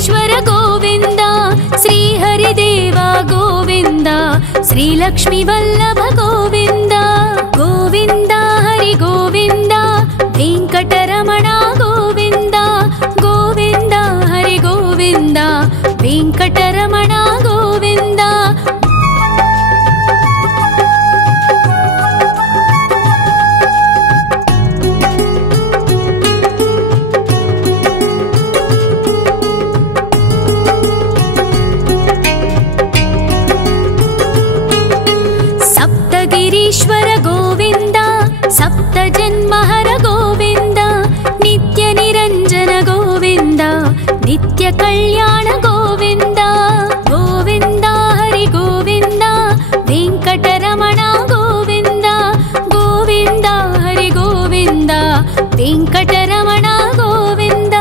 ವೆಂಕಟೇಶ್ವರ ಗೋವಿಂದ, ಶ್ರೀಹರಿದೇವ ಗೋವಿಂದ, ಶ್ರೀಲಕ್ಷ್ಮೀ ವಲ್ಲಭ ಗೋವಿಂದ. ಗೋವಿಂದ ಹರಿ ಗೋವಿಂದ, ವೆಂಕಟರಮಣ ಗೋವಿಂದ. ಗೋವಿಂದ ಹರಿ ಗೋವಿಂದ, ವೆಂಕಟರಮಣ ಗೋವಿಂದ. ಸಪ್ತಗಿರೀಶ್ವರ ಗೋವಿಂದ, ಸಪ್ತ ಜನ್ಮಹರ ಗೋವಿಂದ, ನಿತ್ಯ ನಿರಂಜನ ಗೋವಿಂದ, ನಿತ್ಯ ಕಲ್ಯಾಣ ಗೋವಿಂದ. ಗೋವಿಂದ ಹರಿ ಗೋವಿಂದ, ವೆಂಕಟರಮಣ ಗೋವಿಂದ. ಗೋವಿಂದ ಹರಿ ಗೋವಿಂದ, ವೆಂಕಟರಮಣ ಗೋವಿಂದ.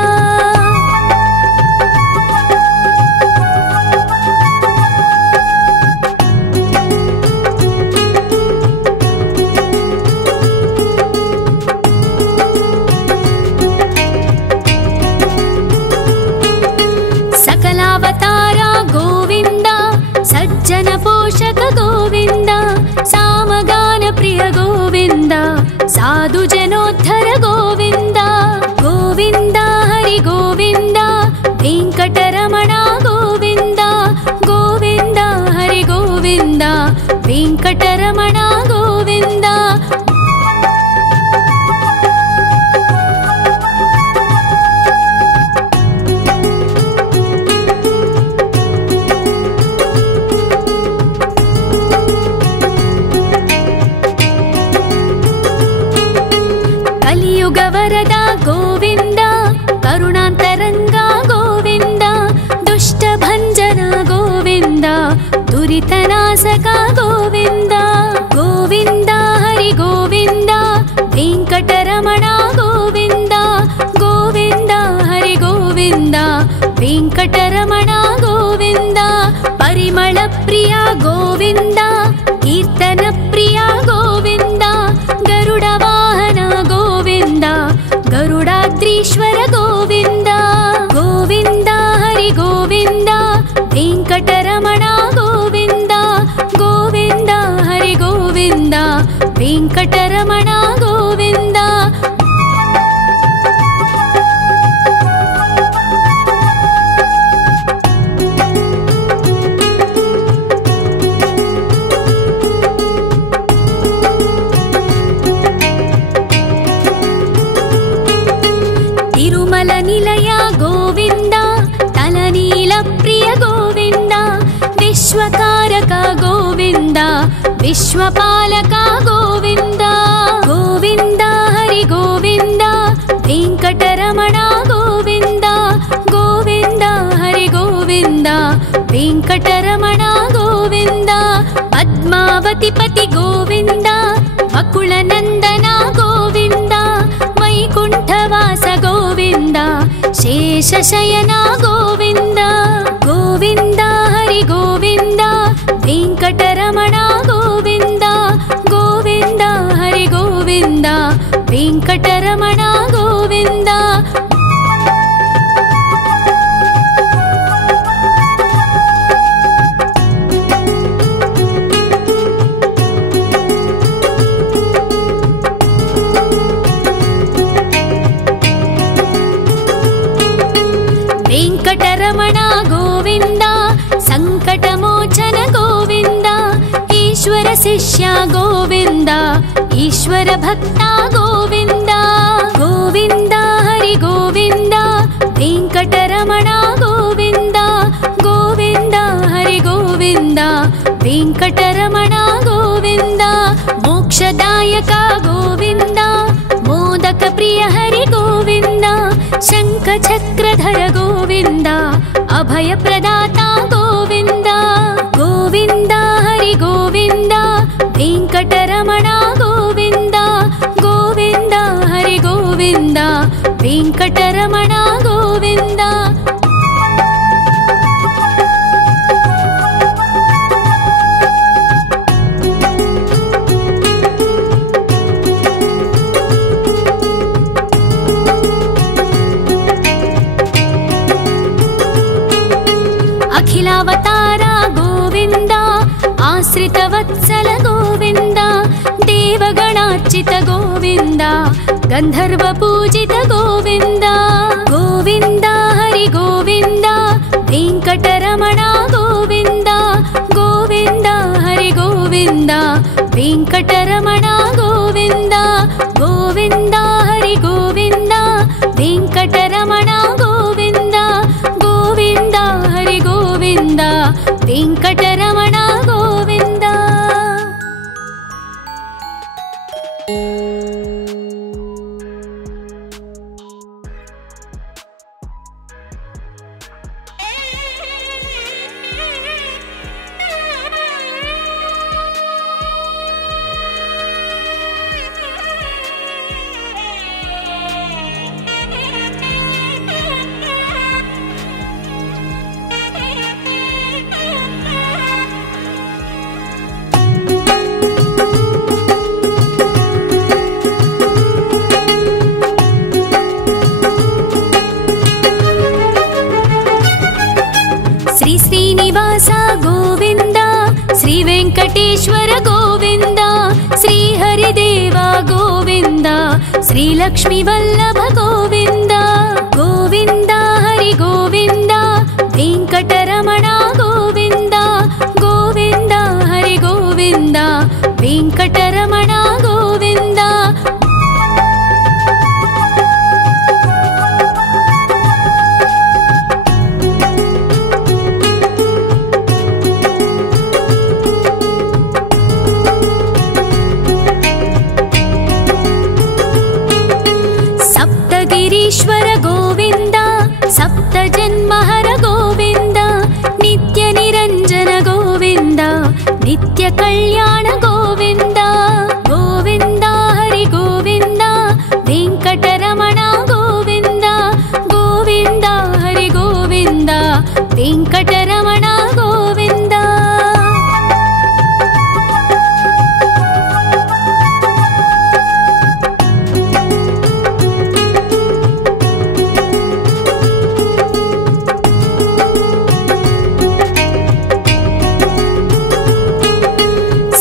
सकलावतार गोविंद, सज्जन पोषक गोविंद, सामगान प्रिय गोविंद, साधु जनोद्धर गोविंद. गोविंद हरि गोविंद, वेंकटरमण गोविंद. गोविंद हरि गोविंद, वेंकटरमण गोविंद. ಕಲಿಯುಗ ವರದ ಗೋವಿಂದ, ಕರುಣಾಂತರಂಗ ಗೋವಿಂದ, ದುಷ್ಟ ಭಂಜನ ಗೋವಿಂದ, ದುರಿತನಾಶಕ ಗೋವಿಂದ. ಗೋವಿಂದ ಹರಿ ಗೋವಿಂದ, ವೆಂಕಟರಮಣ ಗೋವಿಂದ. ಗೋವಿಂದ ಹರಿ ಗೋವಿಂದ, ವೆಂಕಟರಮಣ ಗೋವಿಂದ. ಪರಿಮಳ ಪ್ರಿಯ ಗೋವಿಂದ, ಕೀರ್ತನ ಪ್ರಿಯ ಗೋವಿಂದ, ಗರುಡ ವಾಹನ ಗೋವಿಂದ, ಗರುಡಾದ್ರೀಶ್ವರ ಗೋವಿಂದ. ಗೋವಿಂದ ಹರಿ ಗೋವಿಂದ, ವೆಂಕಟರಮಣ ಗೋವಿಂದ. ಗೋವಿಂದ ಹರಿ ಗೋವಿಂದ, ವೆಂಕಟರಮಣ ಗೋವಿಂದ. ತಿರುಮಲ ನಿಲಯ ಗೋವಿಂದ, ತಲನೀಲ ಪ್ರಿಯ ಗೋವಿಂದ, ವಿಶ್ವಕಾರಕ ಗೋವಿಂದ, ವಿಶ್ವಪಾಲಕ ಗೋವಿಂದ. ಗೋವಿಂದ ಹರಿ ಗೋವಿಂದ, ವೆಂಕಟರಮಣ ಗೋವಿಂದ. ಗೋವಿಂದ ಹರಿ ಗೋವಿಂದ, ವೆಂಕಟರಮಣ ಗೋವಿಂದ. ಪದ್ಮಾವತಿ ಪತಿ ಗೋವಿಂದ, ವಕುಳ ನಂದನ ಗೋವಿಂದ, ವೈಕುಂಠವಾಸ ಗೋವಿಂದ, ಶೇಷಶಯನ ಗೋವಿಂದ. ಗೋವಿಂದ ಹರಿ ಗೋವಿಂದ, ವೆಂಕಟರಮಣ ಗೋವಿಂದ. ಗೋವಿಂದ ಹರಿ ಗೋವಿಂದ, ವೆಂಕಟರಮಣ ಗೋವಿಂದ. ವೆಂಕಟರಮಣ ಗೋವಿಂದ, ಸಂಕಟಮೋಚನ ಗೋವಿಂದ, ಈಶ್ವರ ಶಿಷ್ಯ ಗೋವಿಂದ, ಈಶ್ವರ ಭಕ್ತ ಗೋವಿಂದ. ಗೋವಿಂದ ಹರಿ ಗೋವಿಂದ, ವೆಂಕಟರಮಣ ಗೋವಿಂದ. ಗೋವಿಂದ ಹರಿ ಗೋವಿಂದ, ವೆಂಕಟರಮಣ ಗೋವಿಂದ. ಮೋಕ್ಷದಾಯಕ ಗೋವಿಂದ, ಮೋದಕ ಪ್ರಿಯ ಹರಿ ಗೋವಿಂದ, ಶಂಖ ಚಕ್ರಧರ ಗೋವಿಂದ, ಅಭಯ ಪ್ರದಾತ ಗೋವಿಂದ. ಗೋವಿಂದ ಹರಿ ಗೋವಿಂದ, ವೆಂಕಟರಮಣ ಗೋವಿಂದ. ಗೋವಿಂದ ಹರಿ ಗೋವಿಂದ, ವೆಂಕಟರಮಣ ಗೋವಿಂದ. वत्सल गोविन्द देवगणार्चित गोविन्द गन्धर्व पूजित गोविन्द गोविन्द हरि गोविन्द वेङ्कटरमण गोविन्द गोविन्द हरि गोविन्द वेङ्कटरमण गोविन्द गोविन्द हरि गोविन्द वेङ्कटरमण गोविन्द गोविन्द हरि गोविन्द वेङ्कटरमण गोविन्द। श्रीनिवास गोविन्द श्री वेङ्कटेश्वर गोविन्द श्री हरिदेव गोविन्द श्री लक्ष्मी वल्लभ गोविन्द गोविन्द हरि गोविन्द वेङ्कटरमण गोविन्द गोविन्द हरि गोविन्द वेङ्कटरमण गोविन्द। ईश्वर गोविन्द सप्त जन्महर गोविन्द नित्य निरञ्जन गोविन्द नित्य कल्याण गोविन्द गोविन्द हरि गोविन्द वेङ्कटरमण गोविन्द गोविन्द हरि गोविन्द वेङ्कटरमण गोविन्द।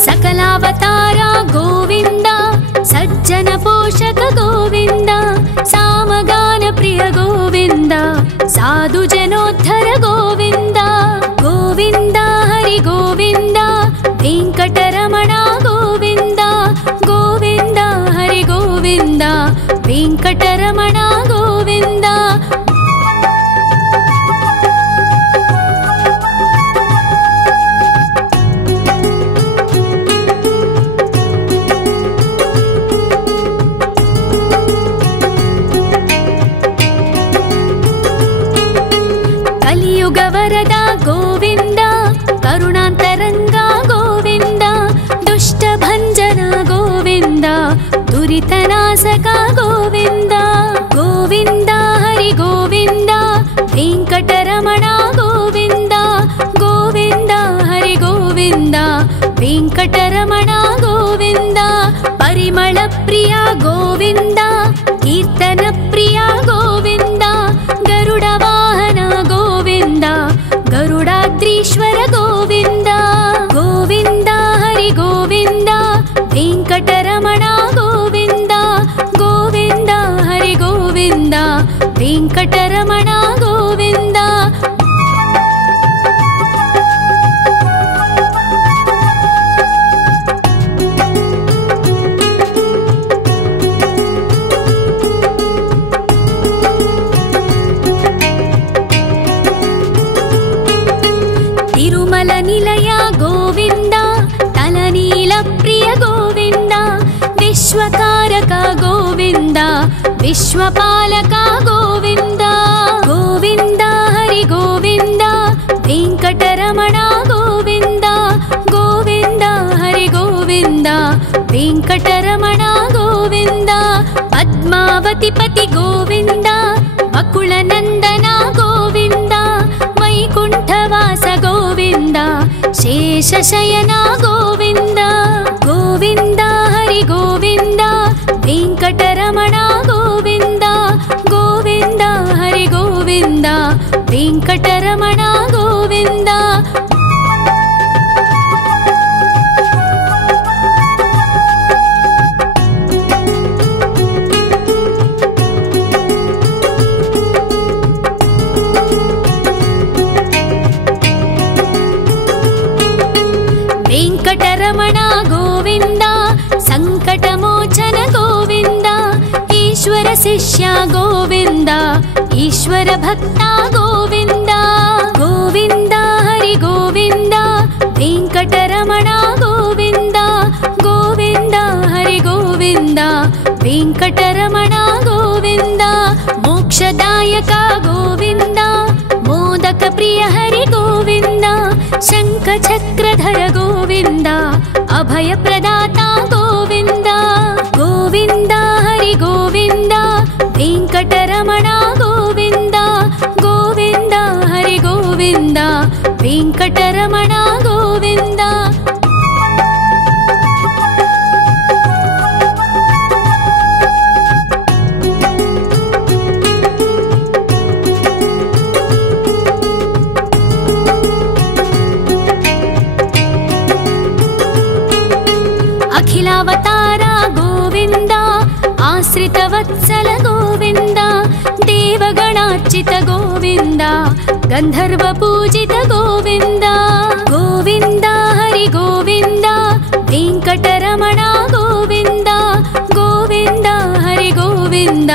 सकलावतारा गोविन्द सज्जन पोषक गोविन्द सामगान प्रिय गोविन्द साधु जनोद्धर गोविन्द गोविन्द हरि गोविन्द वेङ्कटरमण गोविन्द गोविन्द हरि गोविन्द वेङ्कटरमण गोविन्द। कलियुगवरद गोविन्द करुणान्तरङ्ग गोविन्द दुष्टभञ्जन गोविन्द दुरितनाशक गोविन्द गोविन्द हरि गोविन्द वेङ्कटरमण गोविन्द गोविन्द हरि गोविन्द वेङ्कटरमण गोविन्द। परिमल प्रिय गोविन्द कीर्तन प्रिय गोविन्द गरुड वाहन गोविन्द गरुडाद्रीश्वर गोविन्द गोविन्द हरि गोविन्द वेङ्कटरमण गोविन्द गोविन्द हरि गोविन्द वेङ्कटरमण गोविन्द। तिरुमल निलय गोविन्द तलनील प्रिय गोविन्द विश्वकारक गोविन्द विश्वपालक गोविन्द गोविन्द हरि गोविन्द वेङ्कटरमण गोविन्द गोविन्द हरि गोविन्द वेङ्कटरमण गोविन्द। पद्मावतिपति गोविन्द वकुलनन्दन गोविन्द वैकुण्ठवास गोविन्द शेषशयन गोविन्द गोविन्द हरि गोविन्द वेङ्कटरमण गोविन्द गोविन्द हरि गोविन्द वेङ्कटरमण गोविन्द। ವೆಂಕಟರಮಣ ಗೋವಿಂದ ಸಂಕಟಮೋಚನ ಗೋವಿಂದ ಈಶ್ವರ ಶಿಷ್ಯ ಗೋವಿಂದ ಈಶ್ವರ ಭಕ್ತ ಗೋವಿಂದ ಗೋವಿಂದ ಹರಿ ಗೋವಿಂದ ವೆಂಕಟರಮಣ ಗೋವಿಂದ ಗೋವಿಂದ ಹರಿ ಗೋವಿಂದ ವೆಂಕಟರಮಣ ಗೋವಿಂದ ಮೋಕ್ಷದಾಯಕ ಗೋವಿಂದ ಮೋದಕ ಪ್ರಿಯ ಹರಿ ಗೋವಿಂದ ಶಂಖ ಚಕ್ರಧರ ಗೋವಿಂದ ಅಭಯ ಪ್ರದಾತ ಗೋವಿಂದ ಗೋವಿಂದ ಹರಿ ಗೋವಿಂದ ವೆಂಕಟರಮಣ ಗೋವಿಂದ ಗೋವಿಂದ ಹರಿ ಗೋವಿಂದ ವೆಂಕಟರಮಣ ಗೋವಿಂದ ಅಖಿಲಾವತಾರ ಗೋವಿಂದ ಆಶ್ರಿತವತ್ಸಲ ಗೋವಿಂದ ದೇವಗಣಾರ್ಚಿತ ಗೋವಿಂದ ಗಂಧರ್ವ ಪೂಜಿತ ಗೋವಿಂದ ಗೋವಿಂದ ಹರಿ ಗೋವಿಂದ ವೆಂಕಟರಮಣ ಗೋವಿಂದ ಗೋವಿಂದ ಹರಿ ಗೋವಿಂದ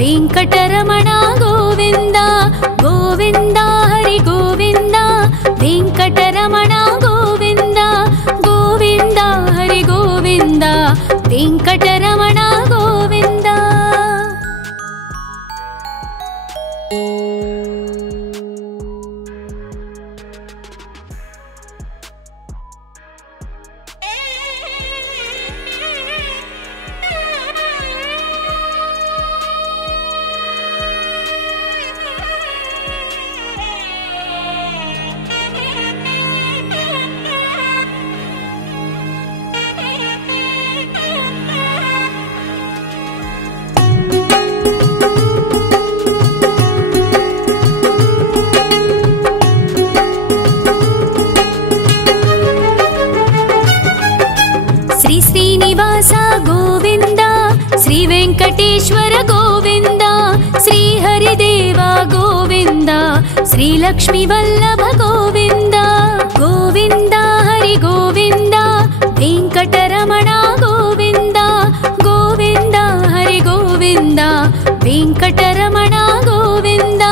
ವೆಂಕಟರಮಣ ಗೋವಿಂದ ಗೋವಿಂದ ಹರಿ ಗೋವಿಂದ ವೆಂಕಟರಮಣ ಗೋವಿಂದ ಗೋವಿಂದ ಹರಿ ಗೋವಿಂದ ವೆಂಕಟರಮಣ ಗೋವಿಂದ ಶ್ರೀನಿವಾಸ ಗೋವಿಂದ ಶ್ರೀ ವೆಂಕಟೇಶ್ವರ ಗೋವಿಂದ ಶ್ರೀ ಹರಿದೇವ ಗೋವಿಂದ ಶ್ರೀ ಲಕ್ಷ್ಮೀ ವಲ್ಲಭ ಗೋವಿಂದ ಗೋವಿಂದ ಹರಿ ಗೋವಿಂದ ವೆಂಕಟರಮಣ ಗೋವಿಂದ ಗೋವಿಂದ ಹರಿ ಗೋವಿಂದ ವೆಂಕಟರಮಣ ಗೋವಿಂದ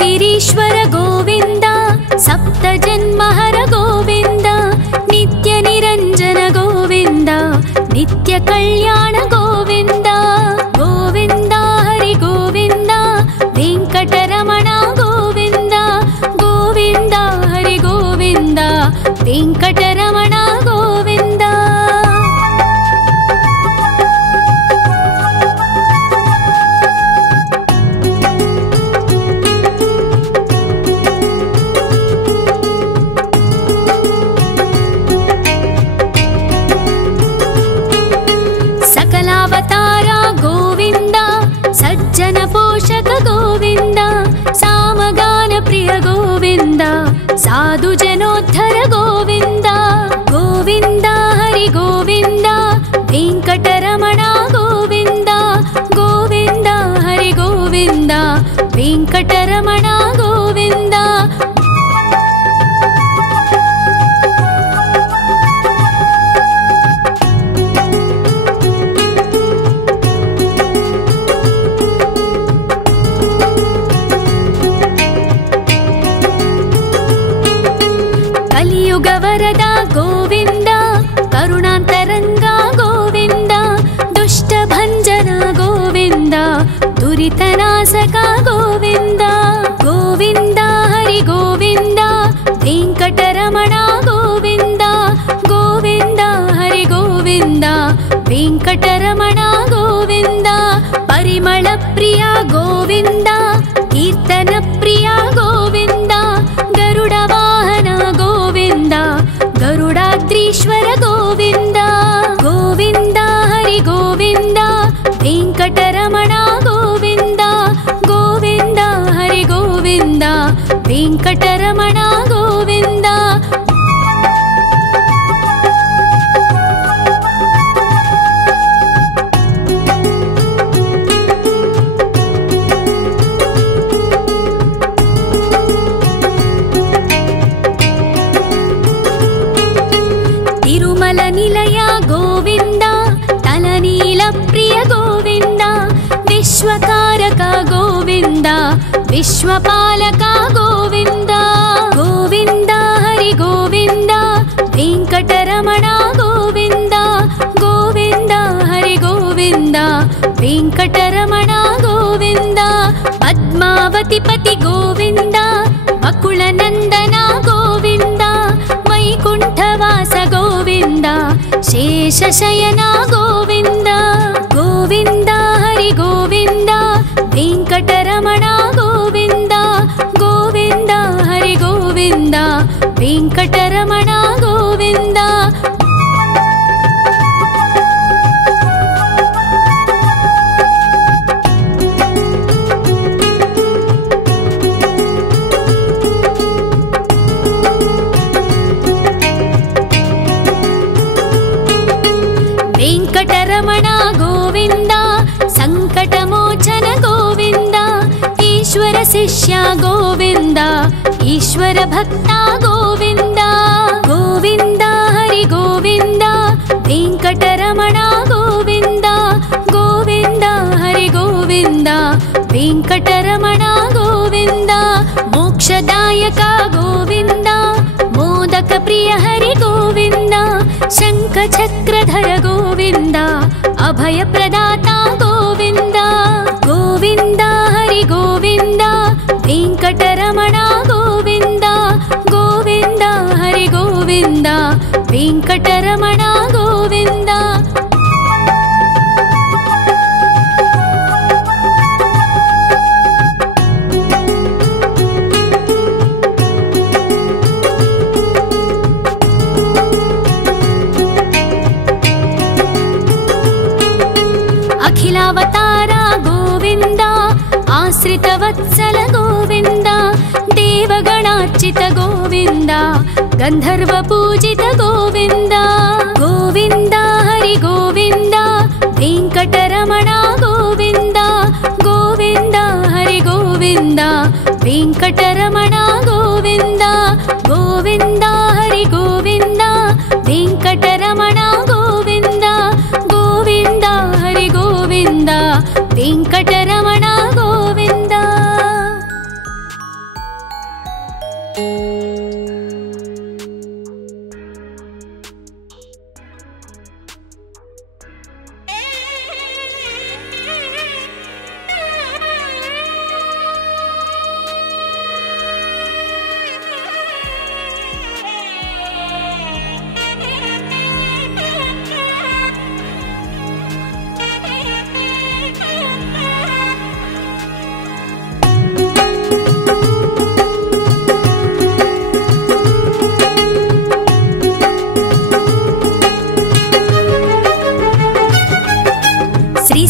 ಗಿರೀಶ್ವರ ಗೋವಿಂದ ಸಪ್ತ ಜನ್ಮಹರ ಗೋವಿಂದ ನಿತ್ಯ ನಿರಂಜನ ಗೋವಿಂದ ನಿತ್ಯ ಕಲ್ಯಾಣ ಗೋವಿಂದ ಗೋವಿಂದ ಹರಿ ಗೋವಿಂದ ವೆಂಕಟರಮಣ ಗೋವಿಂದ ಗೋವಿಂದ ಹರಿ ಗೋವಿಂದ ವೆಂಕಟರಮಣ ಗೋವಿಂದ ಅವತಾರ ಗೋವಿಂದ ಸಜ್ಜನ ಪೋಷಕ ಗೋವಿಂದ ಸಾಮಗಾನ ಪ್ರಿಯ ಗೋವಿಂದ ಸಾಧು ಜನೋದ್ಧರ ಗೋವಿಂದ ಗೋವಿಂದ ಹರಿ ಗೋವಿಂದ ವೆಂಕಟರಮಣ ಗೋವಿಂದ ಗೋವಿಂದ ಹರಿ ಗೋವಿಂದ ವೆಂಕಟರಮಣ ಗೋವಿಂದ ಕಲಿಯುಗವರದ ಗೋವಿಂದ ಕರುಣಾಂತರಂಗ ಗೋವಿಂದ ದುಷ್ಟ ಭಂಜನ ಗೋವಿಂದ ದುರಿತನಾಶಕ ಗೋವಿಂದ ಗೋವಿಂದ ಹರಿ ಗೋವಿಂದ ವೆಂಕಟರಮಣ ಗೋವಿಂದ ಗೋವಿಂದ ಹರಿ ಗೋವಿಂದ ವೆಂಕಟರಮಣ ಗೋವಿಂದ ಪರಿಮಳ ಪ್ರಿಯ ಗೋವಿಂದ ಕೀರ್ತನ ಪ್ರಿಯ ಗೋವಿಂದ ಗರುಡ ವಾಹನ ಗೋವಿಂದ ಗರುಡಾದ್ರೀಶ್ವರ ಗೋವಿಂದ ಗೋವಿಂದ ಹರಿ ಗೋವಿಂದ ವೆಂಕಟರಮಣ ಗೋವಿಂದ ಗೋವಿಂದ ಹರಿ ಗೋವಿಂದ ವೆಂಕಟರಮಣ ಗೋವಿಂದ विश्वकारक गोविन्द विश्वपालक गोविन्द गोविन्द हरि गोविन्द वेङ्कटरमण गोविन्द गोविन्द हरि गोविन्द वेङ्कटरमण गोविन्द पद्मावतिपति गोविन्द वकुलनन्दन गोविन्द वैकुण्ठवास गोविन्द शेषशयन गोविन्द गोविन्द हरि गोविन्द वेङ्कटरमण गोविन्द गोविन्द हरि गोविन्द वेङ्कटरमण गोविन्द वेङ्कटरमण गोविन्द संकटमोचन गोविन्द ईश्वर शिष्य गोविन्द ईश्वर भक्त गोविन्द गोविन्द हरि गोविन्द वेङ्कटरमण गोविन्द गोविन्द हरि गोविन्द वेङ्कटरमण गोविन्द मोक्षदायक गोविन्द मोदक प्रिय हरि गोविन्द शङ्खचक्रधर गोविन्द अभयप्रदाता गोविन्द गोविन्द हरि गोविन्द वेङ्कटरमण गोविन्द गोविन्द हरि गोविन्द वेङ्कटरमण गोविन्द अखिलावतार गोविन्द आश्रितवत्सल गोविन्द देवगणार्चित गोविन्द गन्धर्वपूजित गोविन्द गोविन्द हरि गोविन्द वेङ्कटरमण गोविन्द गोविन्द हरि गोविन्द वेङ्कटरमण गोविन्द गोविन्द हरि गोविन्द वेङ्कटरमण गोविन्द गोविन्द हरि गोविन्द वेङ्कटरमण गोविन्द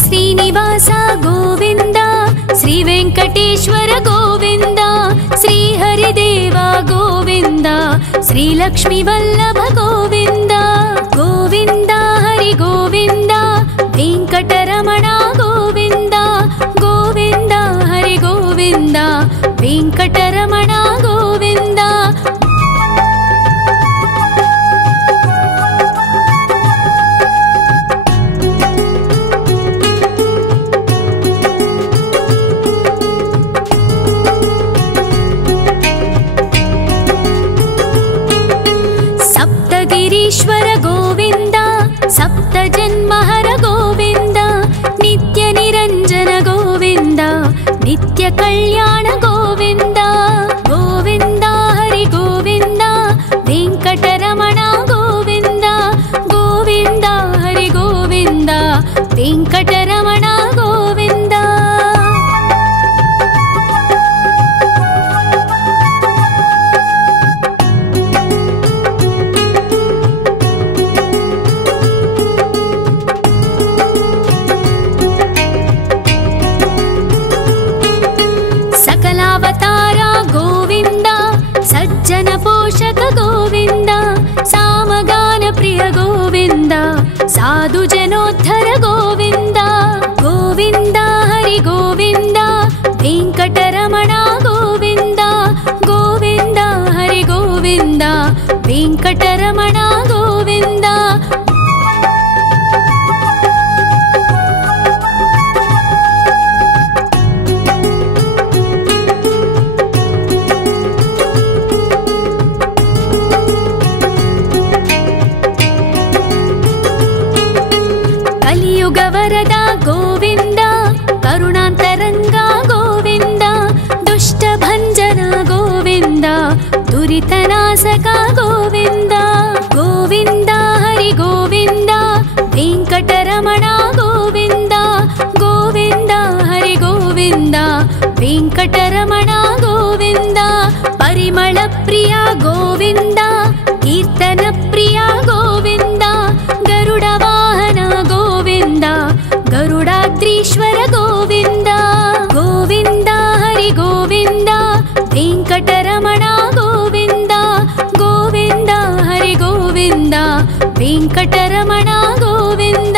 श्रीनिवास गोविन्द श्री वेङ्कटेश्वर गोविन्द श्री हरिदेव गोविन्द श्री लक्ष्मी वल्लभ गोविन्द गोविन्द हरि गोविन्द वेङ्कटरमण गोविन्द गोविन्द हरि गोविन्द वेङ्कटरमण गोविन्द ईश्वर गोविन्द सप्तजन्महर गोविन्द नित्य निरञ्जन गोविन्द नित्य कल्याण गोविन्द गोविन्द हरि गोविन्द वेङ्कटरमण गोविन्द गोविन्द हरि गोविन्द वेङ्कटरमण गोविन्द सकलावतार गोविन्द सज्जन पोषक गोविन्द सामगान प्रिय गोविन्द साधु जनोद्धर गोविन्द गोविन्द हरि गोविन्द वेङ्कटरमण गोविन्द गोविन्द हरि गोविन्द वेङ्कटरमण गोविन्द ಗೋವಿಂದ ಕೀರ್ತನ ಪ್ರಿಯ ಗೋವಿಂದ ಗರುಡ ವಾಹನ ಗೋವಿಂದ ಗರುಡಾದ್ರೀಶ್ವರ ಗೋವಿಂದ ಗೋವಿಂದ ಹರಿ ಗೋವಿಂದ ವೆಂಕಟರಮಣ ಗೋವಿಂದ ಗೋವಿಂದ ಹರಿ ಗೋವಿಂದ ವೆಂಕಟರಮಣ ಗೋವಿಂದ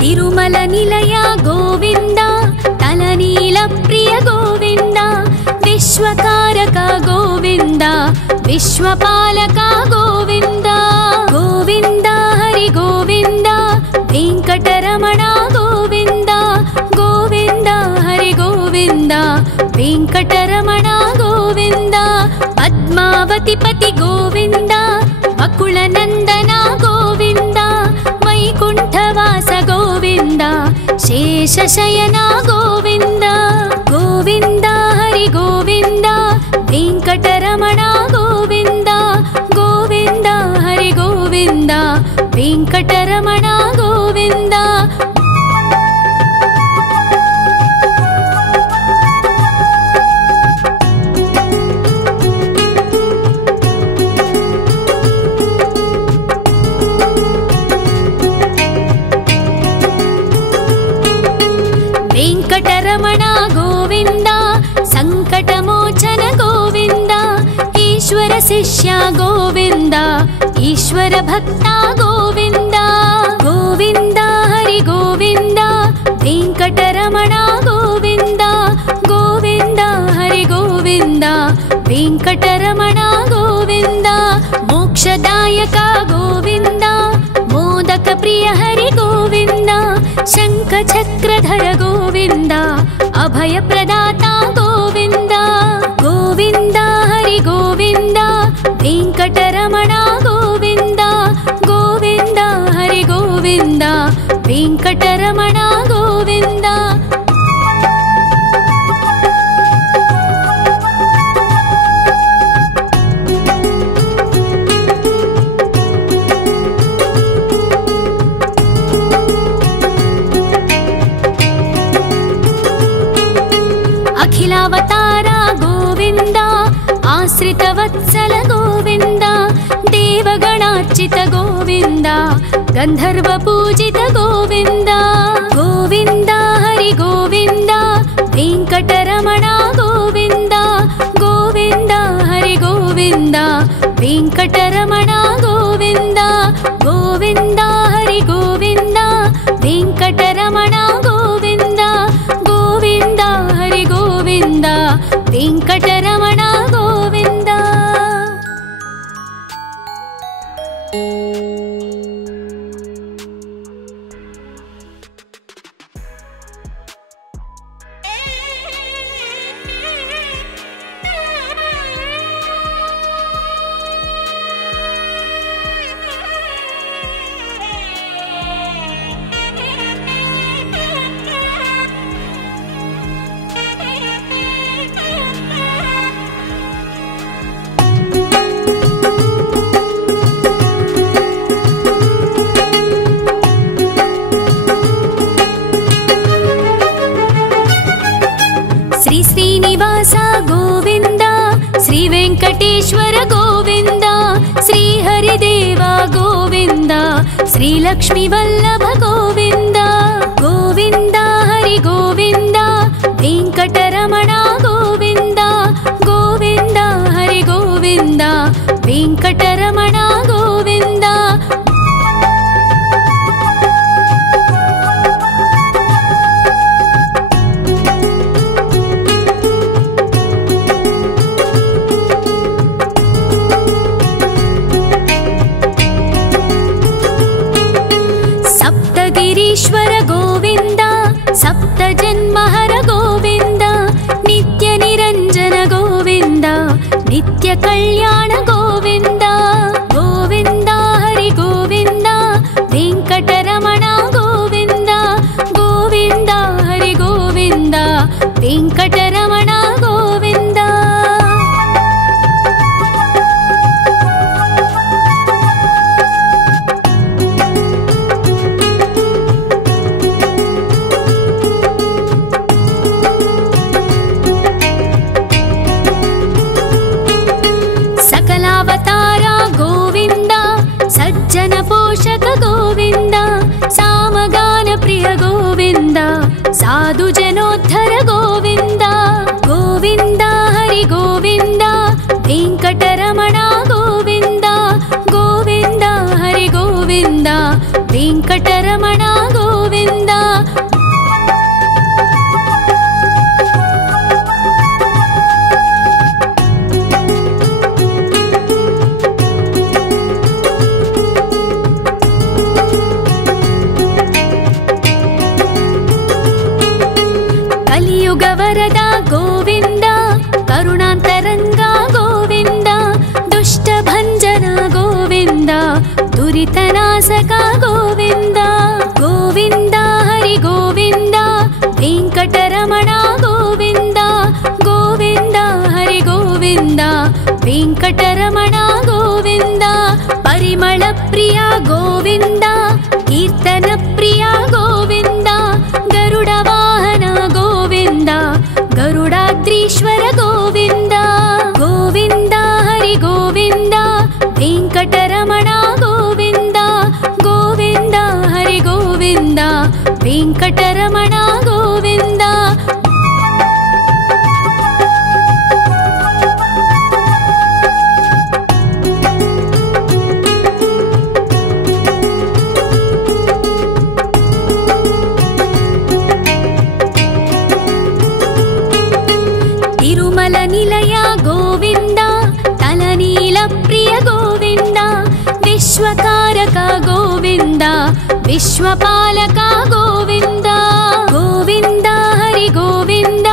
ತಿರುಮಲ ನಿಲಯ ಗೋವಿಂದ ತಲನೀಲ ಪ್ರಿಯ ಗೋವಿಂದ ವಿಶ್ವಕಾರಕ ಗೋವಿಂದ ವಿಶ್ವಪಾಲಕ ಗೋವಿಂದ ಗೋವಿಂದ ಹರಿ ಗೋವಿಂದ ವೆಂಕಟರಮಣ ಗೋವಿಂದ ಗೋವಿಂದ ಹರಿ ಗೋವಿಂದ ವೆಂಕಟರಮಣ ಗೋವಿಂದ ಪದ್ಮಾವತಿ ಪತಿ ಗೋವಿಂದ ವಕುಳ ನಂದನ ಗೋವಿಂದ ವೈಕುಂಠವಾಸ ಗೋವಿಂದ ಶೇಷಶಯನ ಗೋವಿಂದ ಗೋವಿಂದ ಹರಿ ಗೋವಿಂದ ವೆಂಕಟರಮಣ ಗೋವಿಂದ ಗೋವಿಂದ ಹರಿ ಗೋವಿಂದ ವೆಂಕಟರಮಣ ಗೋವಿಂದ ವೆಂಕಟರಮಣ ಗೋವಿಂದ ಸಂಕಟಮೋಚನ ಗೋವಿಂದ ಈಶ್ವರ ಶಿಷ್ಯ ಗೋವಿಂದ ಈಶ್ವರ ಭಕ್ತ ಗೋವಿಂದ ಗೋವಿಂದ ಹರಿ ಗೋವಿಂದ ವೆಂಕಟರಮಣ ಗೋವಿಂದ ಗೋವಿಂದ ಹರಿ ಗೋವಿಂದ ವೆಂಕಟರಮಣ ಗೋವಿಂದ ಮೋಕ್ಷದಾಯಕ ಗೋವಿಂದ ಮೋದಕ ಪ್ರಿಯ ಹರಿ ಗೋವಿಂದ ಶಂಖ ಚಕ್ರಧರ ಗೋವಿಂದ ಅಭಯ ಪ್ರದಾತ ಗೋವಿಂದ ಗೋವಿಂದ ಹರಿ ಗೋವಿಂದ ವೆಂಕಟರಮಣ ಗೋವಿಂದ ಗೋವಿಂದ ಹರಿ ಗೋವಿಂದ ವೆಂಕಟರಮಣ ಗೋವಿಂದ ಅಖಿಲಾವತಾರ ಗೋವಿಂದ ಆಶ್ರಿತ ವತ್ಸಲ ಗೋವಿಂದ ದೇವಗಣಾರ್ಚಿತ ಗೋವಿಂದ ಗಂಧರ್ವ ಪೂಜಿತ ಗೋವಿಂದ ಗೋವಿಂದ ಹರಿ ಗೋವಿಂದ ವೆಂಕಟರಮಣ ಗೋವಿಂದ ಗೋವಿಂದ ಹರಿ ಗೋವಿಂದ ವೆಂಕಟರಮಣ ಗೋವಿಂದ ಗೋವಿಂದ ಹರಿ ಗೋವಿಂದ ವೆಂಕಟರಮಣ ಗೋವಿಂದ ಗೋವಿಂದ ಹರಿ ಗೋವಿಂದ ವೆಂಕಟರಮಣ ಗೋವಿಂದ ಶ್ರೀನಿವಾಸ ಗೋವಿಂದ ಶ್ರೀ ವೆಂಕಟೇಶ್ವರ ಗೋವಿಂದ ಶ್ರೀ ಹರಿದೇವ ಗೋವಿಂದ ಶ್ರೀ ಲಕ್ಷ್ಮೀ ವಲ್ಲಭ ಗೋವಿಂದ ಗೋವಿಂದ ಹರಿ ಗೋವಿಂದ ವೆಂಕಟರಮಣ ಗೋವಿಂದ ಗೋವಿಂದ ಹರಿ ಗೋವಿಂದ ವೆಂಕಟರಮಣ ಗೋವಿಂದ ಸಪ್ತಗಿರೀಶ್ವರ ಗೋವಿಂದ ಸಪ್ತ ಜನ್ಮಹರ ಗೋವಿಂದ ನಿತ್ಯ ನಿರಂಜನ ಗೋವಿಂದ ನಿತ್ಯ ಕಲ್ಯಾಣ ಗೋವಿಂದ ಗೋವಿಂದ ಹರಿ ಗೋವಿಂದ ವೆಂಕಟರಮಣ ಗೋವಿಂದ ಗೋವಿಂದ ಹರಿ ಗೋವಿಂದ ವೆಂಕಟರಮಣ ಗೋವಿಂದ ವೆಂಕಟರಮಣ ಗೋವಿಂದ ಗೋವಿಂದ ಹರಿ ಗೋವಿಂದ ವೆಂಕಟರಮಣ ಗೋವಿಂದ. ಕಲಿಯುಗ ವರದ ಗೋವಿಂದ ಕರುಣಾಂತರಂಗ ಗೋವಿಂದ ದುಷ್ಟ ಭಂಜನ ಗೋವಿಂದ ದುರಿತನಾಶಕ ಗೋವಿಂದ ಗೋವಿಂದ ಹರಿ ಗೋವಿಂದ ವೆಂಕಟರಮಣ ಗೋವಿಂದ ಗೋವಿಂದ ಹರಿ ಗೋವಿಂದ ವೆಂಕಟರಮಣ ಗೋವಿಂದ. ಪರಿಮಳ ಪ್ರಿಯ ಗೋವಿಂದ ಕೀರ್ತನ ಪ್ರಿಯ ಗೋವಿಂದ ಗರುಡ ವಾಹನ ಗೋವಿಂದ ಗರುಡಾದ್ರೀಶ್ವರ ಗೋವಿಂದ ಗೋವಿಂದ ಹರಿ ಗೋವಿಂದ ವೆಂಕಟರಮಣ ಗೋವಿಂದ ಗೋವಿಂದ ಹರಿ ಗೋವಿಂದ ವೆಂಕಟರಮಣ ಗೋವಿಂದ. ತಿರುಮಲ ನಿಲಯ ಗೋವಿಂದ ತಲನೀಲ ಪ್ರಿಯ ಗೋವಿಂದ ವಿಶ್ವಕಾರಕ ಗೋವಿಂದ ವಿಶ್ವಪಾಲಕ ಗೋವಿಂದ ಗೋವಿಂದ ಹರಿ ಗೋವಿಂದ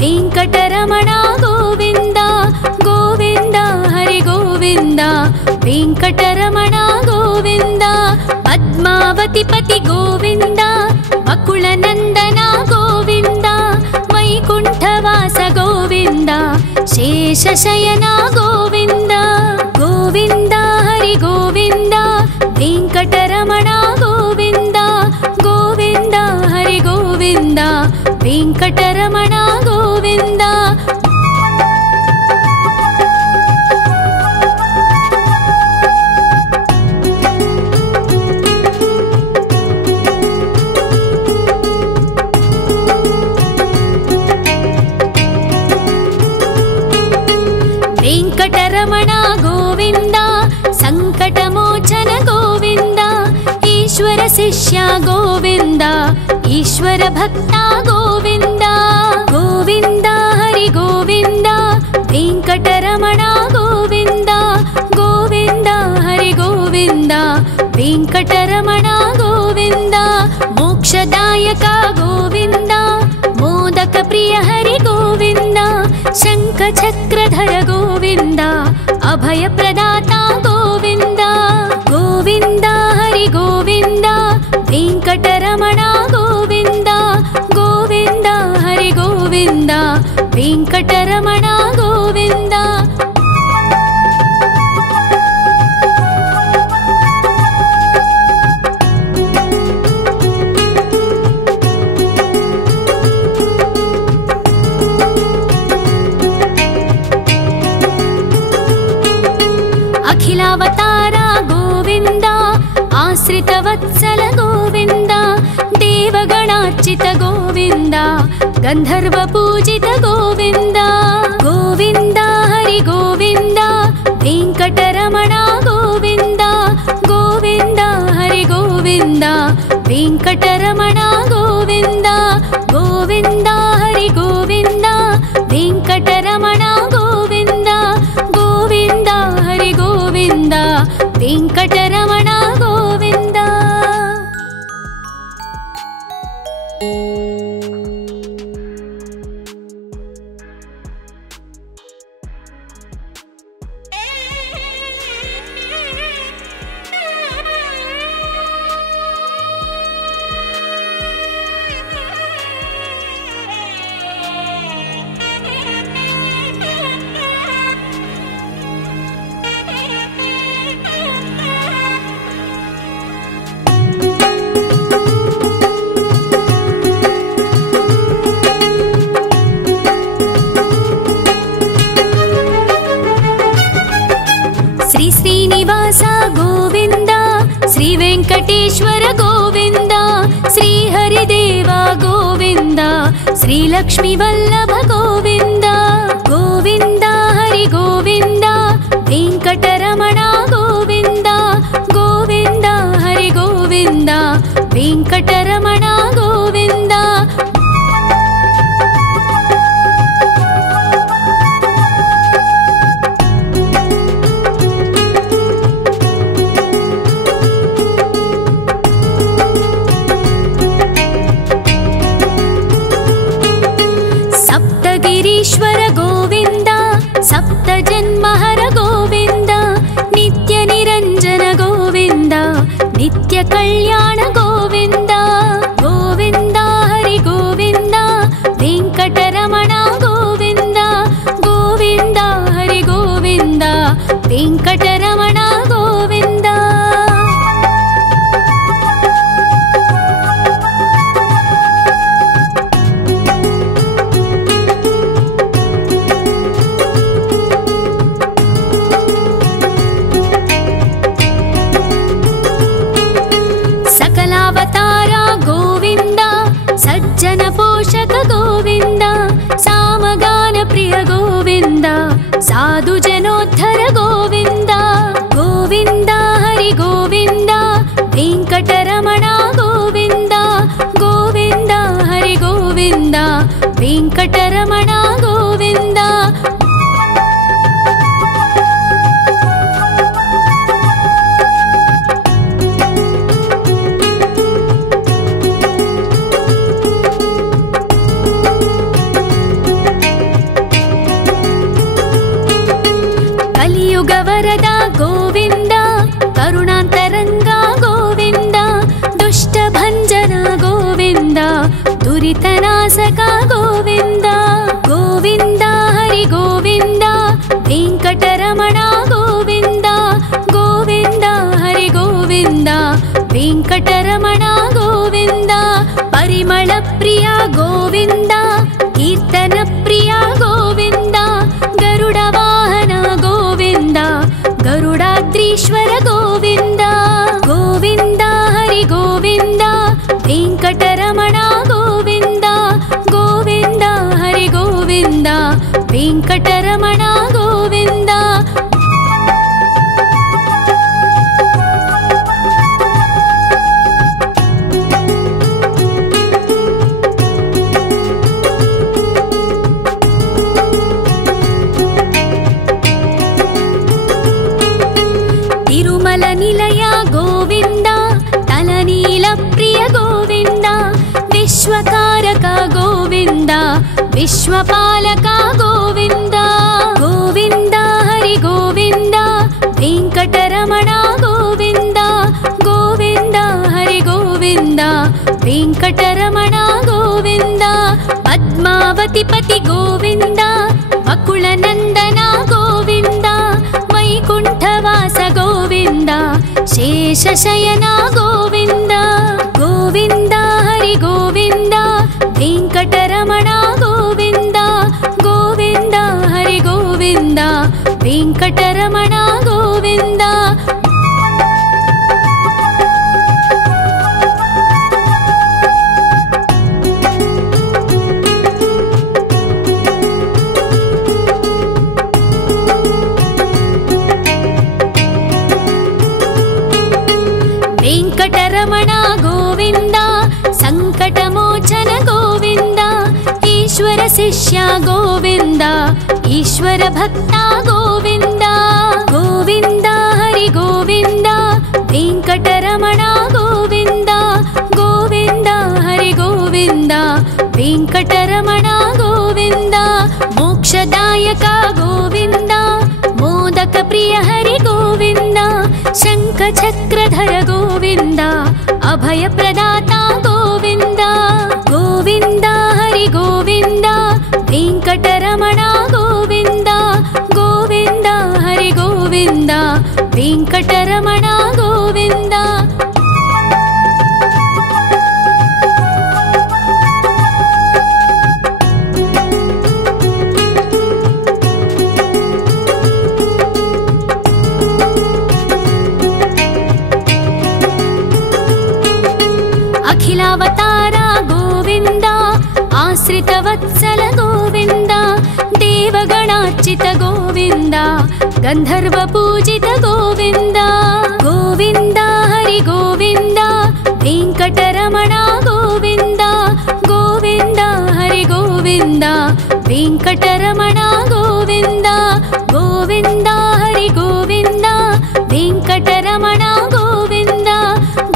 ವೆಂಕಟರಮಣ ಗೋವಿಂದ ಗೋವಿಂದ ಹರಿ ಗೋವಿಂದ ವೆಂಕಟರಮಣ ಗೋವಿಂದ. ಪದ್ಮಾವತಿ ಪತಿ ಗೋವಿಂದ ವಕುಳ ನಂದನ ಗೋವಿಂದ ವೈಕುಂಠವಾಸ ಗೋವಿಂದ ಶೇಷಶಯನ ಗೋವಿಂದ ಗೋವಿಂದ ಹರಿ ಗೋವಿಂದ ವೆಂಕಟರಮಣ ಗೋವಿಂದ ಗೋವಿಂದ ಹರಿ ಗೋವಿಂದ ವೆಂಕಟರಮಣ ಗೋವಿಂದ. ವೆಂಕಟರಮಣ ಗೋವಿಂದ ಸಂಕಟಮೋಚನ ಗೋವಿಂದ ಈಶ್ವರ ಶಿಷ್ಯ ಗೋವಿಂದ ಈಶ್ವರ ಭಕ್ತ ಗೋವಿಂದ ಗೋವಿಂದ ಹರಿ ಗೋವಿಂದ ವೆಂಕಟರಮಣ ಗೋವಿಂದ ಗೋವಿಂದ ಹರಿ ಗೋವಿಂದ ವೆಂಕಟರಮಣ ಗೋವಿಂದ. ಮೋಕ್ಷದಾಯಕ ಗೋವಿಂದ ಮೋದಕ ಪ್ರಿಯ ಹರಿ ಗೋವಿಂದ ಶಂಖ ಚಕ್ರಧರ ಗೋವಿಂದ ಅಭಯ ಪ್ರದಾತ ಗೋವಿಂದ ಗೋವಿಂದ ಹರಿ ಗೋವಿಂದ ವೆಂಕಟರಮಣ ಗೋವಿಂದ ಗೋವಿಂದ ಹರಿ ಗೋವಿಂದ ವೆಂಕಟರಮಣ ಗೋವಿಂದ. ಅಖಿಲಾವತಾರ ಗೋವಿಂದ ಆಶ್ರಿತ ವತ್ಸಲ ಗೋವಿಂದ ದೇವಗಣಾರ್ಚಿತ ಗೋವಿಂದ ಗಂಧರ್ವ ಪೂಜಿತ ಗೋವಿಂದ ಗೋವಿಂದ ಹರಿ ಗೋವಿಂದ ವೆಂಕಟರಮಣ ಗೋವಿಂದ ಗೋವಿಂದ ಹರಿ ಗೋವಿಂದ ವೆಂಕಟರಮಣ ಗೋವಿಂದ ಗೋವಿಂದ ಹರಿ ಗೋವಿಂದ ವೆಂಕಟರಮಣ ಗೋವಿಂದ ಗೋವಿಂದ ಹರಿ ಗೋವಿಂದ ವೆಂಕಟರಮಣ ಗೋವಿಂದ. ಶ್ರೀನಿವಾಸ ಗೋವಿಂದ ಶ್ರೀ ವೆಂಕಟೇಶ್ವರ ಗೋವಿಂದ ಶ್ರೀ ಹರಿದೇವ ಗೋವಿಂದ ಶ್ರೀ ಲಕ್ಷ್ಮೀ ವಲ್ಲಭ ಗೋವಿಂದ ಗೋವಿಂದ ಹರಿ ಗೋವಿಂದ साधु जनोद्धर गोविन्द गोविन्द हरि गोविन्द वेङ्कटरमण गोविन्द गोविन्द हरि गोविन्द वेङ्कटरमण गोविन्द कलियुगवरद गोविन्द करुणान्तरङ्ग गोविन्द दुष्टभञ्जन गोविन्द दुरितनाशक गोविन्द गोविन्द हरि गोविन्द वेङ्कटरमण गोविन्द गोविन्द हरि गोविन्द वेङ्कटरमण गोविन्द परिमलप्रिय गोविन्द कीर्तनप्रिय गोविन्द गरुडवाहन गोविन्द गरुडाद्रीश्वर गोविन्द गोविन्द हरि गोविन्द वेङ्कटरमण गोविन्द गोविन्द हरि गोविन्द वेङ्कटरमण गोविन्द तिरुमल निलय गोविन्द तलनील प्रिय गोविन्द विश्वकारक गोविन्द विश्वपालक गोविन्द गोविन्द हरि गोविन्द वेङ्कटरमण गोविन्द गोविन्द हरि गोविन्द वेङ्कटरमण गोविन्द पद्मावतिपति गोविन्द वकुलनन्दन गोविन्द वैकुण्ठवास गोविन्द शेषशयन गोविन्द गोविन्द हरि गोविन्द वेङ्कटरमण गोविन्द गोविन्द हरि गोविन्द वेङ्कटरमण गोविन्द वेङ्कटरमण गोविन्द सङ्कटमोचन गोविन्द ईश्वर शिष्य गोविन्द ईश्वर भक्त गोविन्द गोविन्द हरि गोविन्द वेङ्कटरमण गोविन्द गोविन्द हरि गोविन्द वेङ्कटरमण गोविन्द मोक्षदायक गोविन्द मोदक प्रिय हरि गोविन्द शङ्खचक्रधर गोविन्द अभयप्रदाता गोविन्द गोविन्द हरि गोविन्द वेङ्कटरमण गोविन्द गोविन्द हरि गोविन्द वेङ्कटरमण गोविन्द अखिलावतार गोविन्द आश्रितवत्सल गोविन्द देवगणार्चित गोविन्द गन्धर्वपूजित गोविन्द गोविन्द हरि गोविन्द वेङ्कटरमण गोविन्द गोविन्द हरि गोविन्द वेङ्कटरमण गोविन्द गोविन्द हरि गोविन्द वेङ्कटरमण गोविन्द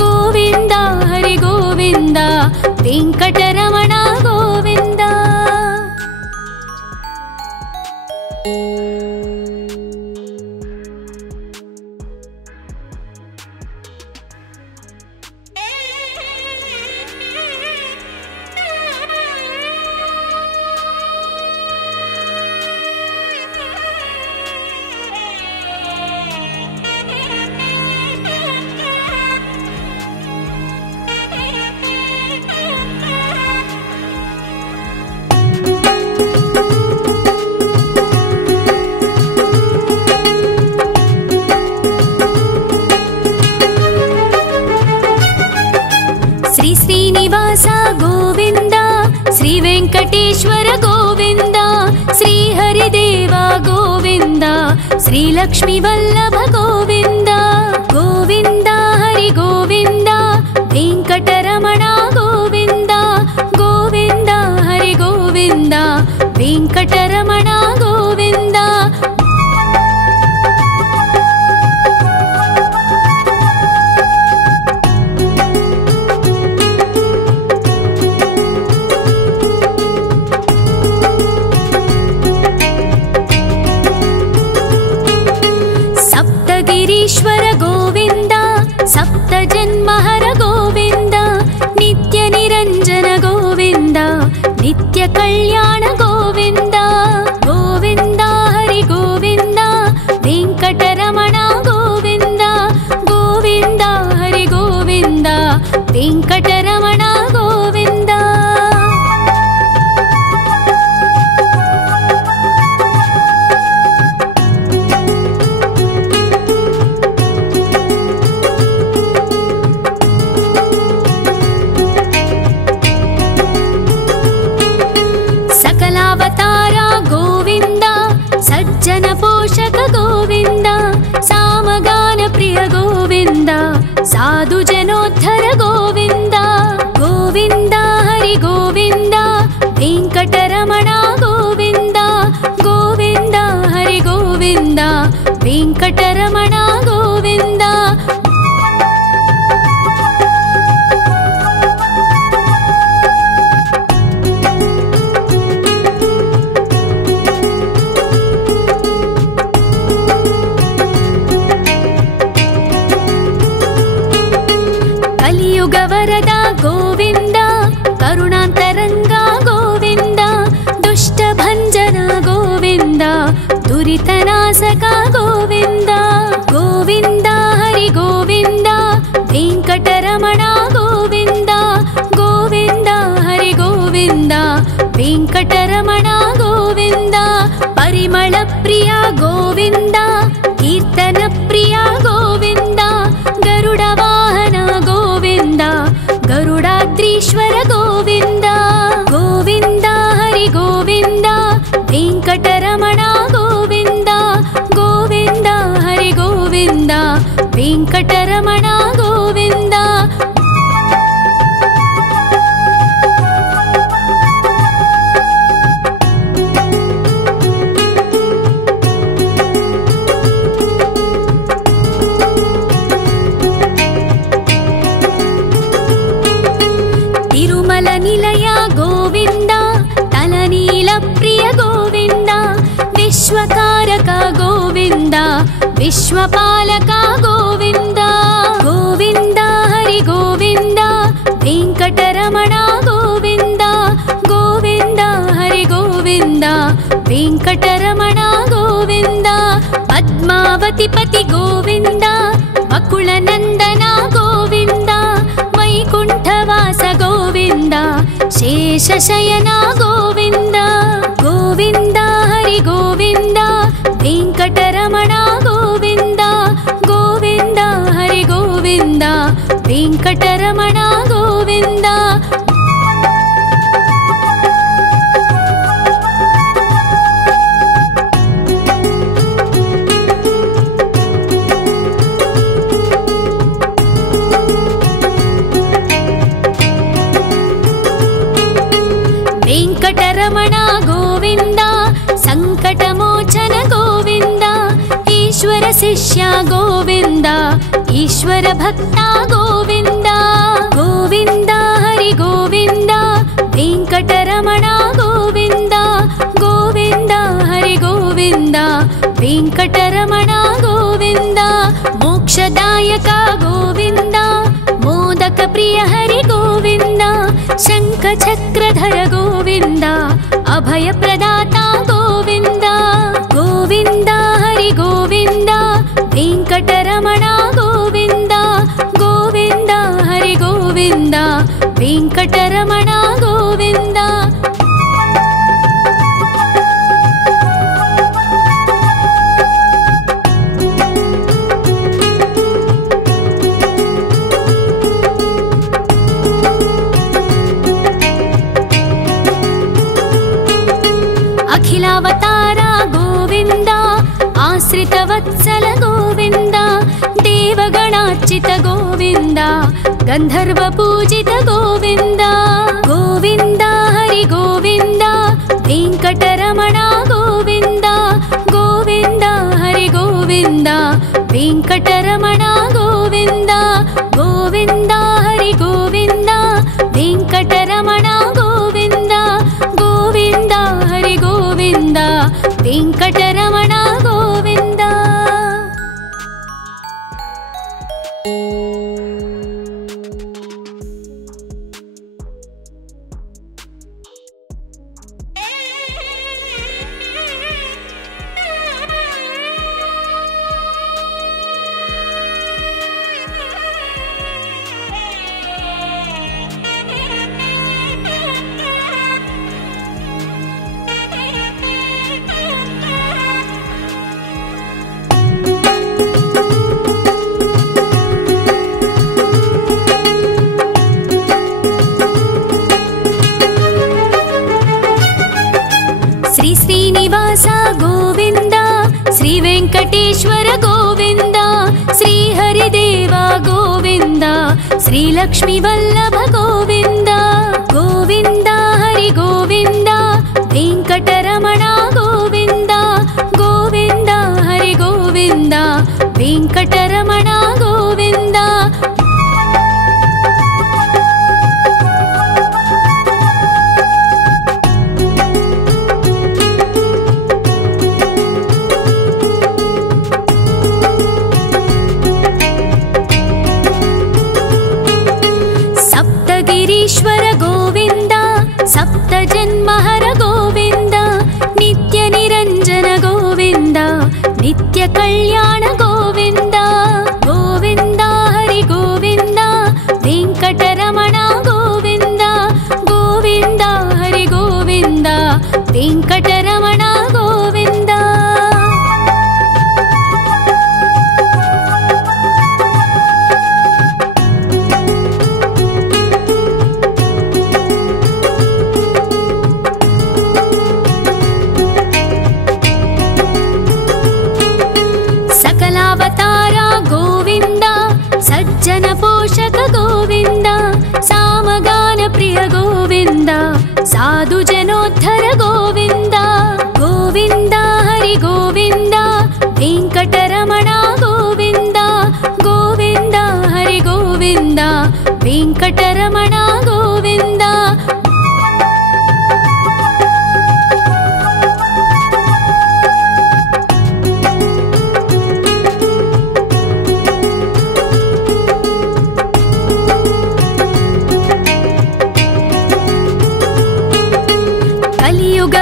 गोविन्द हरि गोविन्द वेङ्कटरमण गोविन्द श्रीलक्ष्मी वल्लभ गोविन्द गोविन्द हरि गोविन्द वेङ्कटरमण गोविन्द गोविन्द हरि गोविन्द वेङ्कटरमण गोविन्द सप्तगिरीश्वर गोविन्द सप्तजन्महर गोविन्द नित्यनिरञ्जन गोविन्द नित्यकल्याण गोविन्द गोविन्द हरि गोविन्द वेङ्कटरमण गोविन्द गोविन्द हरि गोविन्द वेङ्कटरमण गोविन्द जनपोषक गोविन्द सामगान प्रिय गोविन्द साधु जनोद्धर गोविन्द गोविन्द हरि गोविन्द वेङ्कटरमण गोविन्द गोविन्द हरि गोविन्द वेङ्कटरमण गोविन्द वरद गोविन्द करुणान्तरङ्ग गोविन्द दुष्टभञ्जन गोविन्द दुरितनाशक गोविन्द गोविन्द हरि गोविन्द वेङ्कटरमण गोविन्द गोविन्द हरि गोविन्द वेङ्कटरमण गोविन्द परिमल प्रिय गोविन्द कीर्तन प्रिय गोविन्द गरुड वाहन गोविन्द गरुडाद्रीश्वर गोविन्द गोविन्द हरि गोविन्द वेङ्कटरमण गोविन्द गोविन्द हरि गोविन्द वेङ्कटरमण गोविन्द तिरुमल निलय गोविन्द तलनील प्रिय गोविन्द विश्वकारक गोविन्द विश्वपालक गोविन्द गोविन्द हरि गोविन्द वेङ्कटरमण गोविन्द गोविन्द हरि गोविन्द वेङ्कटरमण गोविन्द पद्मावती पति गोविन्द वकुलनन्दन गोविन्द वैकुण्ठवास गोविन्द शेषशयन गोविन्द गोविन्द हरि गोविन्द वेङ्कटरमण गोविन्द गोविन्द हरि गोविन्द वेङ्कटरमण गोविन्द वेङ्कटरमण गोविन्द सङ्कटमोचन गोविन्द ईश्वर शिष्य गोविन्द ईश्वर भक्त गोविन्द गोविन्द हरि गोविन्द वेङ्कटरमण गोविन्द गोविन्द हरि गोविन्द वेङ्कटरमण गोविन्द मोक्षदायक गोविन्द मोदक प्रिय हरि गोविन्द शङ्खचक्रधर गोविन्द अभय प्रदाता गोविन्द गोविन्द हरि गोविन्द वेङ्कटरमण गोविन्द गोविन्द हरि गोविन्द वेङ्कटरमण गोविन्द अखिलावतार गोविन्द आश्रित देवगणार्चित गोविन्द गन्धर्वपूजित गोविन्द गोविन्द हरि गोविन्द वेङ्कटरमण गोविन्द गोविन्द हरि गोविन्द वेङ्कटरमण गोविन्द गोविन्द हरि गोविन्द वेङ्कटरमण गोविन्द गोविन्द हरि गोविन्द वेङ्कटरमण गोविन्द। वेङ्कटेश्वर गोविन्द श्रीहरिदेव गोविन्द श्रीलक्ष्मीवल्लभ गोविन्द गोविन्द हरि गोविन्द वेङ्कटरमण गोविन्द गोविन्द हरि गोविन्द वेङ्कटरमण गोविन्द। ईश्वर गोविन्द सप्तजन्महर गोविन्द नित्य निरञ्जन गोविन्द नित्य कल्याण गोविन्द गोविन्द हरि गोविन्द वेङ्कटरमण गोविन्द गोविन्द हरि गोविन्द वेङ्कटरमण गोविन्द। जनपोषक गोविन्द सामगान प्रिय गोविन्द साधु जनोद्धर गोविन्द गोविन्द हरि गोविन्द वेङ्कटरमण गोविन्द गोविन्द हरि गोविन्द वेङ्कटरमण गोविन्द।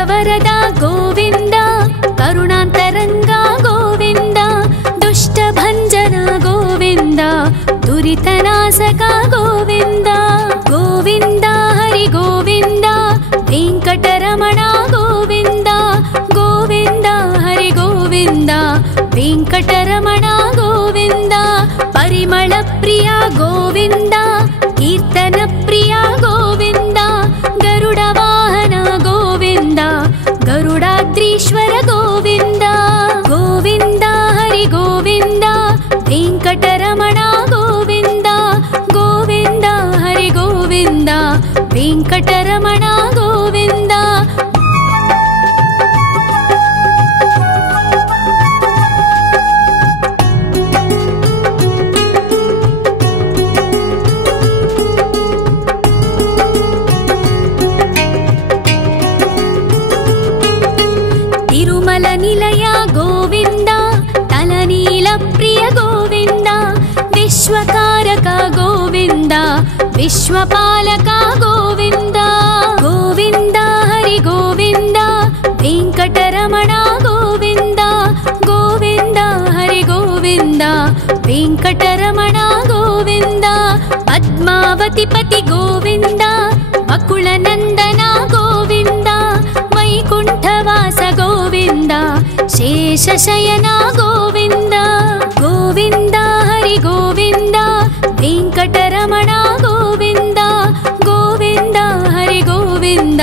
वरद गोविन्द करुणान्तरङ्ग गोविन्द दुष्टभञ्जन गोविन्द दुरितनाशक गोविन्द गोविन्द हरि गोविन्द वेङ्कटरमण गोविन्द गोविन्द हरि गोविन्द वेङ्कटरमण गोविन्द। परिमल प्रिय गोविन्द कीर्तन प्रिय गोविन्द गरुड वाहन गोविन्द गरुडाद्रीश्वर गोविन्द गोविन्द हरि गोविन्द वेङ्कटरमण गोविन्द गोविन्द हरि गोविन्द वेङ्कटरमण गोविन्द। तिरुमल निलय गोविन्द तलनील प्रिय गोविन्द विश्वकारक गोविन्द विश्वपालक गोविन्द गोविन्द हरि गोविन्द वेङ्कटरमण गोविन्द गोविन्द हरि गोविन्द वेङ्कटरमण गोविन्द। पद्मावतिपति गोविन्द वकुलनन्दन गोविन्द वैकुण्ठवास गोविन्द शेषशयन गोविन्द गोविन्द हरि गोविन्द वेङ्कटरमण गोविन्द गोविन्द हरि गोविन्द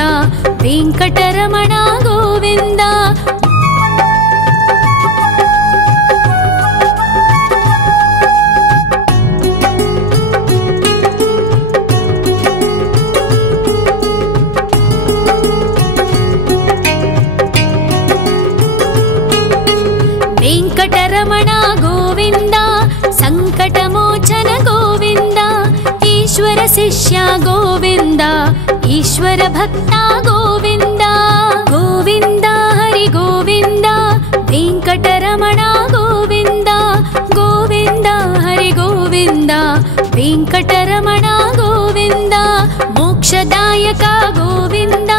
वेङ्कटरमण गोविन्द। ಶಿಷ್ಯ ಗೋವಿಂದ ಈಶ್ವರ ಭಕ್ತ ಗೋವಿಂದ ಗೋವಿಂದ ಹರಿ ಗೋವಿಂದ ವೆಂಕಟರಮಣ ಗೋವಿಂದ ಗೋವಿಂದ ಹರಿ ಗೋವಿಂದ ವೆಂಕಟರಮಣ ಗೋವಿಂದ ಮೋಕ್ಷದಾಯಕ ಗೋವಿಂದ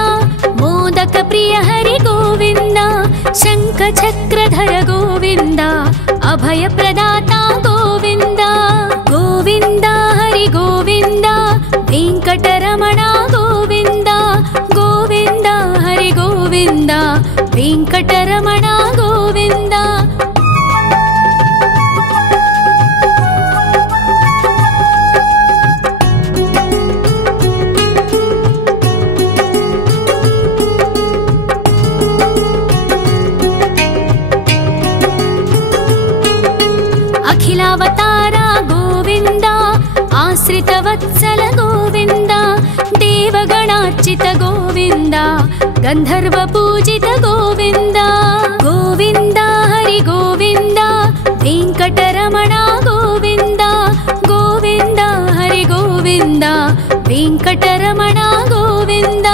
ಮೋದಕ ಪ್ರಿಯ ಹರಿ ಗೋವಿಂದ ಶಂಖ ಚಕ್ರಧರ ಗೋವಿಂದ ಅಭಯ ಪ್ರದಾತ ಗೋವಿಂದ ಗೋವಿಂದ ಹರಿ ಗೋವಿಂದ ವೆಂಕಟರಮಣ ಗೋವಿಂದ ಗೋವಿಂದ ಹರಿ ಗೋವಿಂದ ವೆಂಕಟರಮಣ ಗೋವಿಂದ ಅಖಿಲಾವತಾರ ಗೋವಿಂದ ಆಶ್ರಿತವತ್ಸಲ ಗೋವಿಂದ ದೇವಗಣಾರ್ಚಿತ ಗೋವಿಂದ ಗಂಧರ್ವ ಪೂಜಿತ ಗೋವಿಂದ ಗೋವಿಂದ ಹರಿ ಗೋವಿಂದ ವೆಂಕಟರಮಣ ಗೋವಿಂದ ಗೋವಿಂದ ಹರಿ ಗೋವಿಂದ ವೆಂಕಟರಮಣ ಗೋವಿಂದ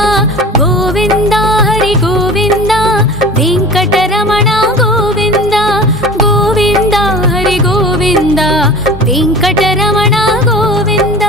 ಗೋವಿಂದ ಹರಿ ಗೋವಿಂದ ವೆಂಕಟರಮಣ ಗೋವಿಂದ ಗೋವಿಂದ ಹರಿ ಗೋವಿಂದ ವೆಂಕಟರಮಣ ಗೋವಿಂದ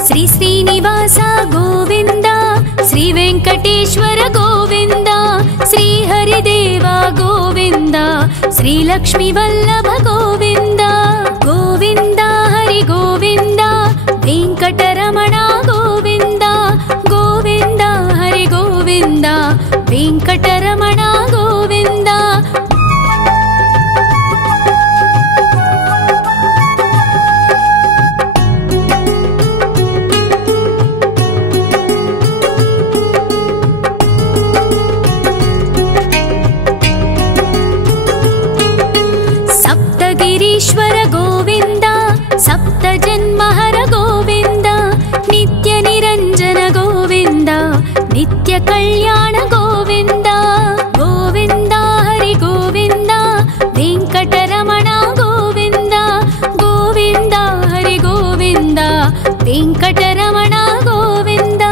ಶ್ರೀನಿವಾಸ ಗೋವಿಂದ ಶ್ರೀ ವೆಂಕಟೇಶ್ವರ ಗೋವಿಂದ ಶ್ರೀ ಹರಿದೇವ ಗೋವಿಂದ ಶ್ರೀ ಲಕ್ಷ್ಮೀ ವಲ್ಲಭ ಗೋವಿಂದ ಗೋವಿಂದ ಹರಿ ಗೋವಿಂದ ವೆಂಕಟರಮಣ ಗೋವಿಂದ ಗೋವಿಂದ ಹರಿ ಗೋವಿಂದ ವೆಂಕಟರಮಣ ಗೋವಿಂದ ಗಿರೀಶ್ವರ ಗೋವಿಂದ ಸಪ್ತ ಜನ್ಮಹರ ಗೋವಿಂದ ನಿತ್ಯ ನಿರಂಜನ ಗೋವಿಂದ ನಿತ್ಯ ಕಲ್ಯಾಣ ಗೋವಿಂದ ಗೋವಿಂದ ಹರಿ ಗೋವಿಂದ ವೆಂಕಟರಮಣ ಗೋವಿಂದ ಗೋವಿಂದ ಹರಿ ಗೋವಿಂದ ವೆಂಕಟರಮಣ ಗೋವಿಂದ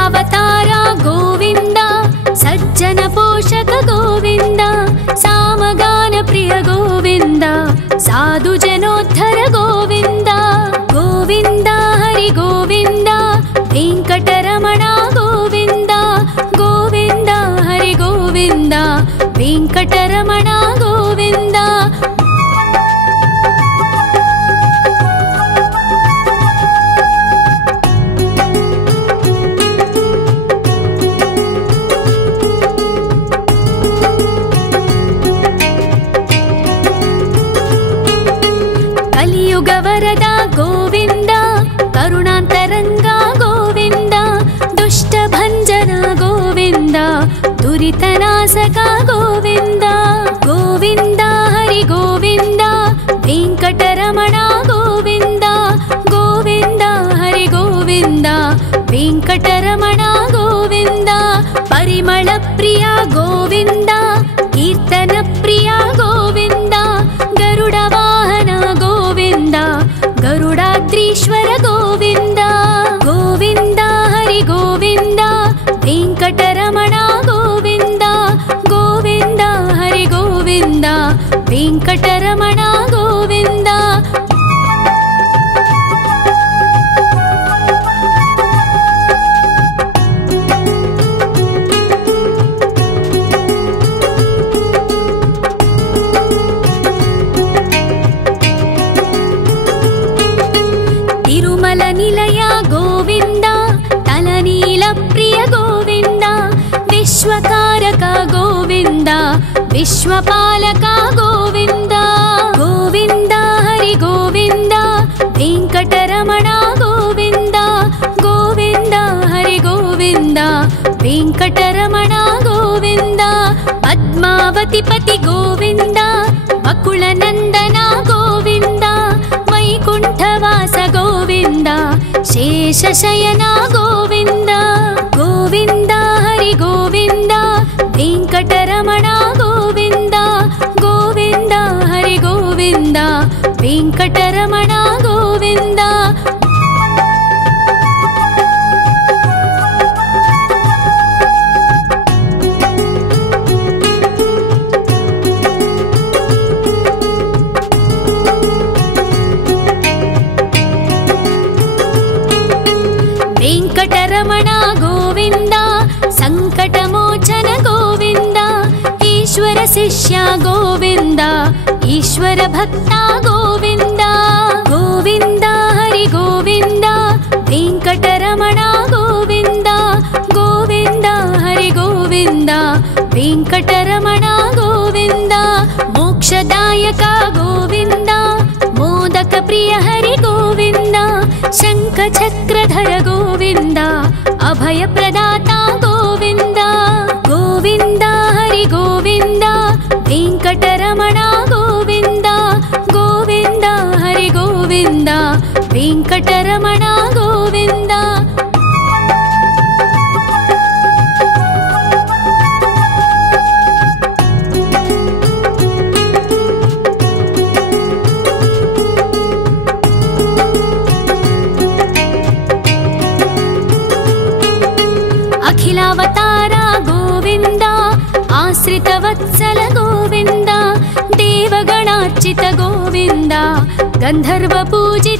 ಅವತಾರ ಗೋವಿಂದ ಸಜ್ಜನ ಪೋಷಕ ಗೋವಿಂದ ಸಾಮಗಾನ ಪ್ರಿಯ ಗೋವಿಂದ ಸಾಧು ಜನೋದ್ಧರ ಗೋವಿಂದ ಗೋವಿಂದ ಹರಿ ಗೋವಿಂದ ವೆಂಕಟರಮಣ ಗೋವಿಂದ ಗೋವಿಂದ ಹರಿ ಗೋವಿಂದ ವೆಂಕಟರಮಣ ಗೋವಿಂದ ಕಲಿಯುಗವರದ ಗೋವಿಂದ ಕರುಣಾಂತರಂಗ ಗೋವಿಂದ ದುಷ್ಟ ಭಂಜನ ಗೋವಿಂದ ದುರಿತನಾಶಕ ಗೋವಿಂದ ಗೋವಿಂದ ಹರಿ ಗೋವಿಂದ ವೆಂಕಟರಮಣ ಗೋವಿಂದ ಗೋವಿಂದ ಹರಿ ಗೋವಿಂದ ವೆಂಕಟರಮಣ ಗೋವಿಂದ ಪರಿಮಳ ಪ್ರಿಯ ಗೋವಿಂದ ಕೀರ್ತನ ಪ್ರಿಯ ಗೋವಿಂದ ಗರುಡ ವಾಹನ ಗೋವಿಂದ ಗರುಡಾದ್ರೀಶ್ವರ ಗೋವಿಂದ ಗೋವಿಂದ ಹರಿ ಗೋವಿಂದ ವೆಂಕಟರಮಣ ಗೋವಿಂದ ಗೋವಿಂದ ಹರಿ ಗೋವಿಂದ ವೆಂಕಟರಮಣ ಗೋವಿಂದ विश्वकारक गोविन्द विश्वपालक गोविन्द गोविन्द हरि गोविन्द वेङ्कटरमण गोविन्द गोविन्द हरि गोविन्द वेङ्कटरमण गोविन्द पद्मावतिपति गोविन्द वकुलनन्दन गोविन्द वैकुण्ठवास गोविन्द शेषशयन गोविन्द गोविन्द हरि गोविन्द वेङ्कटरमण गोविन्द गोविन्द हरि गोविन्द वेङ्कटरमण गोविन्द वेङ्कटरमण गोविन्द सङ्कटमोचन गोविन्द ईश्वर शिष्य गोविन्द ईश्वर भक्त गोविन्द गोविन्द हरि गोविन्द वेङ्कटरमण गोविन्द गोविन्द हरि गोविन्द वेङ्कटरमण गोविन्द मोक्षदायक गोविन्द मोदक प्रिय हरि गोविन्द शङ्खचक्रधर गोविन्द अभयप्रदाता गोविन्द गोविन्द हरि गोविन्द वेङ्कटरमण गोविन्द गोविन्द हरि गोविन्द वेङ्कटरमण गोविन्द अखिलावतार गोविन्द आश्रितवत्सल गोविन्द देवगणार्चित गोविन्द गन्धर्वपूजित